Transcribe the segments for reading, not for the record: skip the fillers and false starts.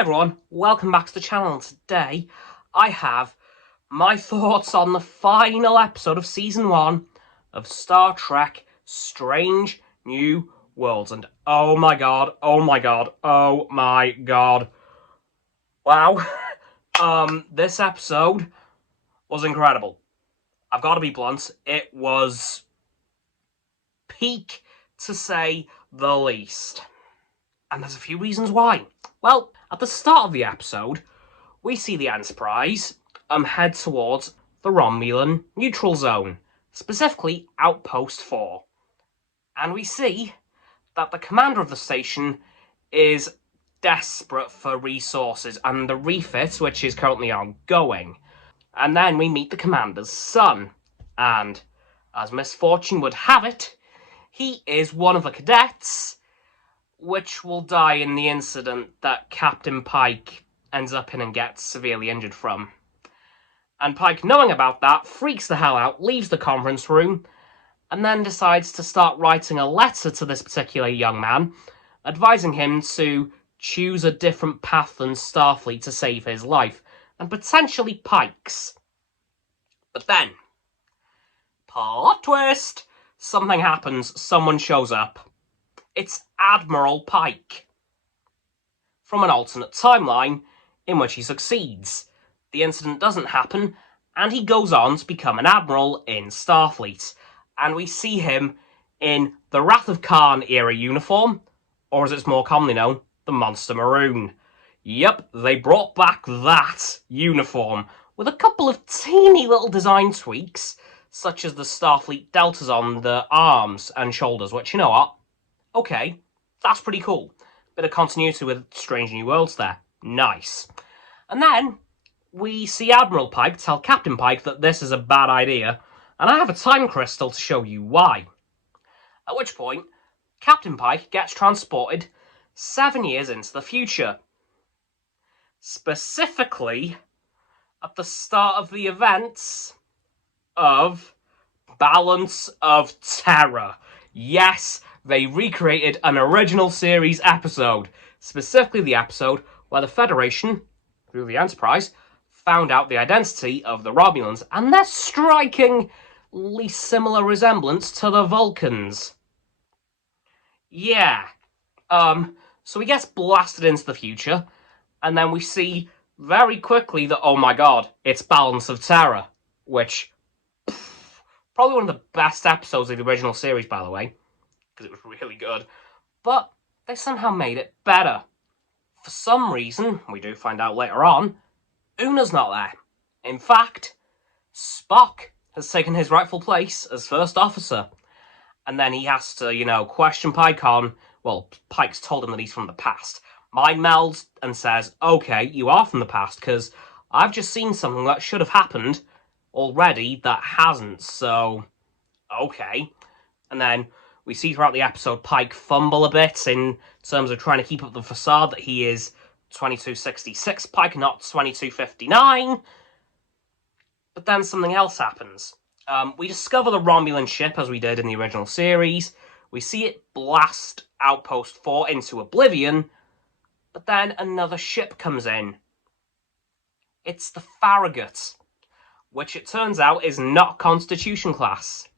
everyone, welcome back to the channel. Today I have my thoughts on the final episode of Season 1 of Star Trek Strange New Worlds. And oh my god, wow. This episode was incredible. I've got to be blunt, it was peak to say the least. And there's a few reasons why. Well, at the start of the episode, we see the Enterprise head towards the Romulan neutral zone, specifically Outpost 4. And we see that the commander of the station is desperate for resources and the refit, which is currently ongoing. And then we meet the commander's son, and as misfortune would have it, he is one of the cadets, which will die in the incident that Captain Pike ends up in and gets severely injured from. And Pike, knowing about that, freaks the hell out, leaves the conference room, and then decides to start writing a letter to this particular young man, advising him to choose a different path than Starfleet to save his life, and potentially Pike's. But then, plot twist, something happens, someone shows up. It's Admiral Pike, from an alternate timeline in which he succeeds. The incident doesn't happen, and he goes on to become an admiral in Starfleet. And we see him in the Wrath of Khan era uniform, or as it's more commonly known, the Monster Maroon. Yep, they brought back that uniform, with a couple of teeny little design tweaks, such as the Starfleet deltas on the arms and shoulders, which, you know what? Okay, that's pretty cool. Bit of continuity with Strange New Worlds there. Nice. And then we see Admiral Pike tell Captain Pike that this is a bad idea, and I have a time crystal to show you why. At which point, Captain Pike gets transported 7 years into the future. Specifically, at the start of the events of Balance of Terror. Yes, they recreated an original series episode, specifically the episode where the Federation, through the Enterprise, found out the identity of the Romulans and their strikingly similar resemblance to the Vulcans. Yeah. So he gets blasted into the future, and then we see very quickly that, oh my god, it's Balance of Terror, which, probably one of the best episodes of the original series, by the way, because it was really good, but they somehow made it better. For some reason, we do find out later on, Una's not there. In fact, Spock has taken his rightful place as first officer, and then he has to, question Pike on, well, Pike's told him that he's from the past. Mind melds and says, okay, you are from the past, because I've just seen something that should have happened already that hasn't, so okay. And then we see throughout the episode Pike fumble a bit in terms of trying to keep up the facade that he is 2266 Pike, not 2259. But then something else happens. We discover the Romulan ship as we did in the original series. We see it blast Outpost 4 into oblivion, but then another ship comes in. It's the Farragut, which it turns out is not Constitution class,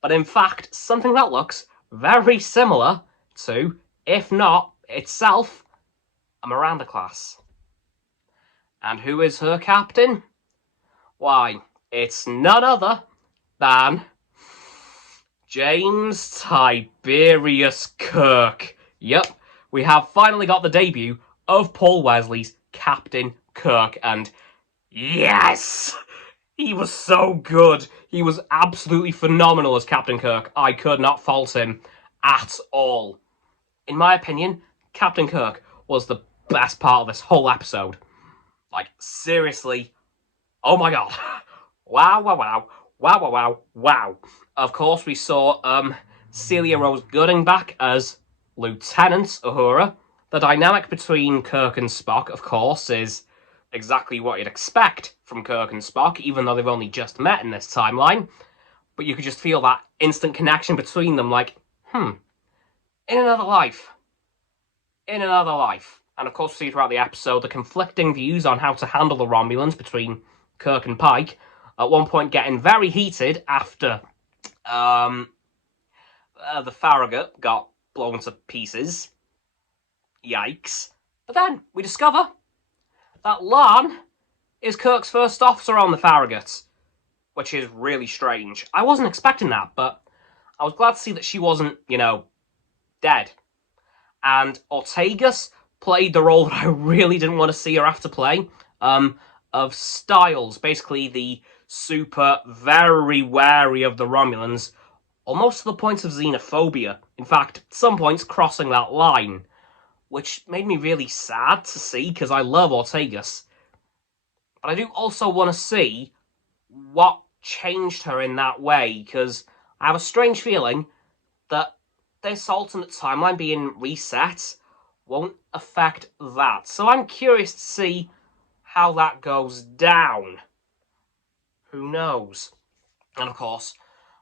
but in fact something that looks very similar to, if not itself, a Miranda class. And who is her captain? Why, it's none other than James Tiberius Kirk. Yep, we have finally got the debut of Paul Wesley's Captain Kirk, and yes! He was so good. He was absolutely phenomenal as Captain Kirk. I could not fault him at all. In my opinion, Captain Kirk was the best part of this whole episode. Like, seriously. Oh my god. Wow. Of course, we saw Celia Rose Gooding back as Lieutenant Uhura. The dynamic between Kirk and Spock, of course, is exactly what you'd expect from Kirk and Spock, even though they've only just met in this timeline. But you could just feel that instant connection between them, like, in another life. And of course, we see throughout the episode the conflicting views on how to handle the Romulans between Kirk and Pike. At one point, getting very heated after the Farragut got blown to pieces. Yikes. But then we discover that Lan is Kirk's first officer on the Farragut, which is really strange. I wasn't expecting that, but I was glad to see that she wasn't, dead. And Ortegas played the role that I really didn't want to see her have to play, of Styles, basically the super, very wary of the Romulans, almost to the point of xenophobia. In fact, at some points crossing that line, which made me really sad to see, because I love Ortegas. But I do also want to see what changed her in that way, because I have a strange feeling that this alternate timeline being reset won't affect that. So I'm curious to see how that goes down. Who knows? And of course,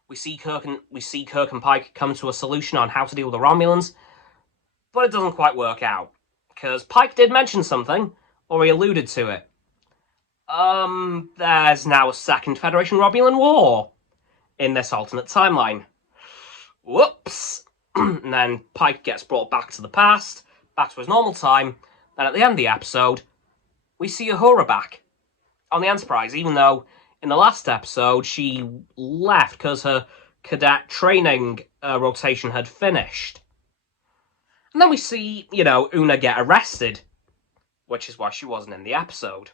we see Kirk and Pike come to a solution on how to deal with the Romulans, but it doesn't quite work out, because Pike did mention something, or he alluded to it. There's now a second Federation-Romulan war in this alternate timeline. Whoops! And then Pike gets brought back to the past, back to his normal time. Then at the end of the episode, we see Uhura back on the Enterprise, even though in the last episode she left because her cadet training rotation had finished. And then we see, Una get arrested, which is why she wasn't in the episode.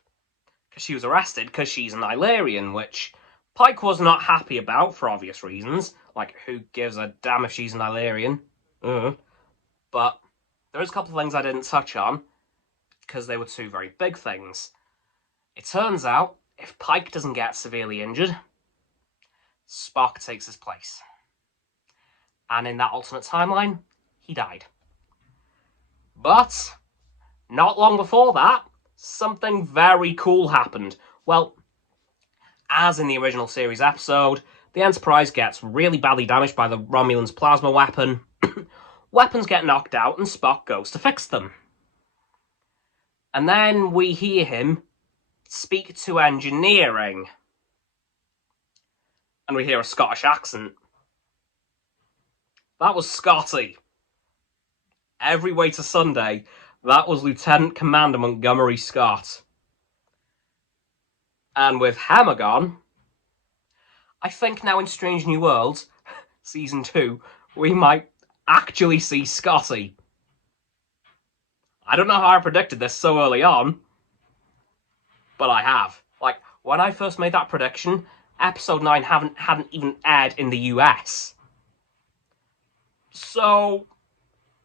Because she was arrested because she's an Illyrian, which Pike was not happy about for obvious reasons. Like, who gives a damn if she's an Illyrian? But there is a couple of things I didn't touch on, because they were two very big things. It turns out, if Pike doesn't get severely injured, Spock takes his place. And in that alternate timeline, he died. But, not long before that, something very cool happened. Well, as in the original series episode, the Enterprise gets really badly damaged by the Romulans' plasma weapon. Weapons get knocked out and Spock goes to fix them. And then we hear him speak to engineering. And we hear a Scottish accent. That was Scotty. Every way to Sunday, that was Lieutenant Commander Montgomery Scott. And with Hammer gone, I think now in Strange New Worlds, Season 2, we might actually see Scotty. I don't know how I predicted this so early on, but I have. Like, when I first made that prediction, Episode 9 hadn't even aired in the US. So,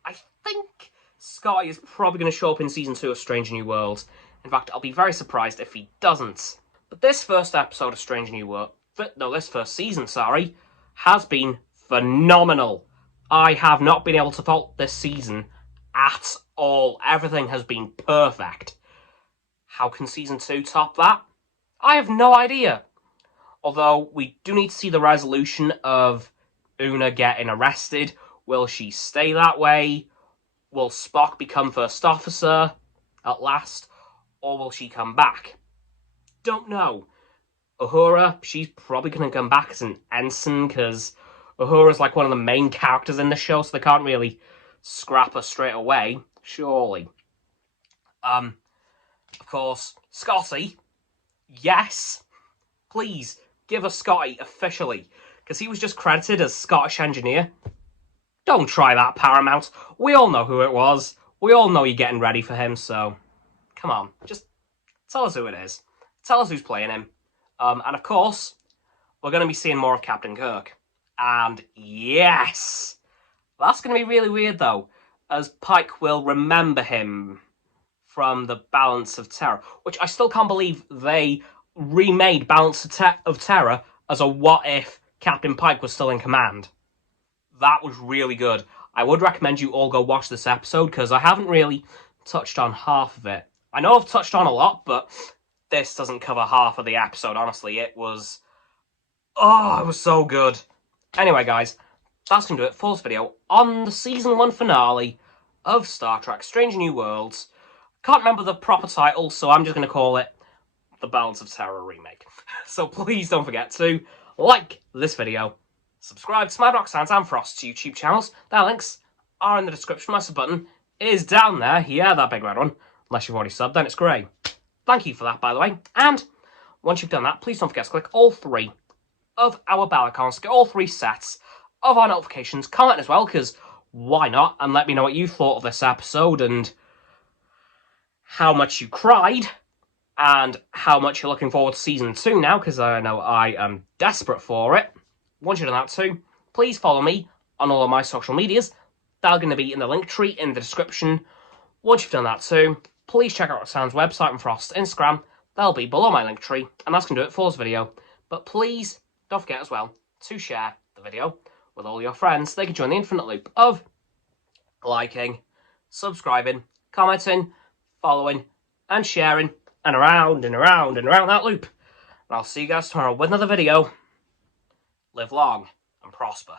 I think Scotty is probably going to show up in Season 2 of Strange New Worlds. In fact, I'll be very surprised if he doesn't. But this first episode of Strange New Worlds, this first season, has been phenomenal. I have not been able to fault this season at all. Everything has been perfect. How can Season 2 top that? I have no idea. Although, we do need to see the resolution of Una getting arrested. Will she stay that way? Will Spock become First Officer at last? Or will she come back? Don't know. Uhura, she's probably going to come back as an ensign, because Uhura's like one of the main characters in the show, so they can't really scrap her straight away, surely. Of course, Scotty, yes, please, give us Scotty officially, because he was just credited as Scottish engineer. Don't try that, Paramount. We all know who it was. We all know you're getting ready for him, so come on, just tell us who it is. Tell us who's playing him. And of course, we're going to be seeing more of Captain Kirk. And yes! That's going to be really weird, though, as Pike will remember him from the Balance of Terror, which I still can't believe they remade Balance of Terror as a what-if Captain Pike was still in command. That was really good. I would recommend you all go watch this episode, because I haven't really touched on half of it. I know I've touched on a lot, but this doesn't cover half of the episode, honestly. It was so good. Anyway, guys, that's going to do it for this video on the Season 1 finale of Star Trek Strange New Worlds. Can't remember the proper title, so I'm just going to call it the Balance of Terror remake. So please don't forget to like this video, subscribe to my Roxanne's and Frost's YouTube channels. Their links are in the description. My sub button is down there. Yeah, that big red one. Unless you've already subbed, then it's grey. Thank you for that, by the way. And once you've done that, please don't forget to click all 3 of our bell icons to get all 3 sets of our notifications. Comment as well, because why not? And let me know what you thought of this episode and how much you cried and how much you're looking forward to season 2 now, because I know I am desperate for it. Once you've done that too, please follow me on all of my social medias. They're going to be in the link tree in the description. Once you've done that too, please check out Roxanne's website and Frost's Instagram. They'll be below my link tree, and that's going to do it for this video. But please don't forget as well to share the video with all your friends. They can join the infinite loop of liking, subscribing, commenting, following, and sharing, and around and around and around that loop. And I'll see you guys tomorrow with another video. Live long and prosper.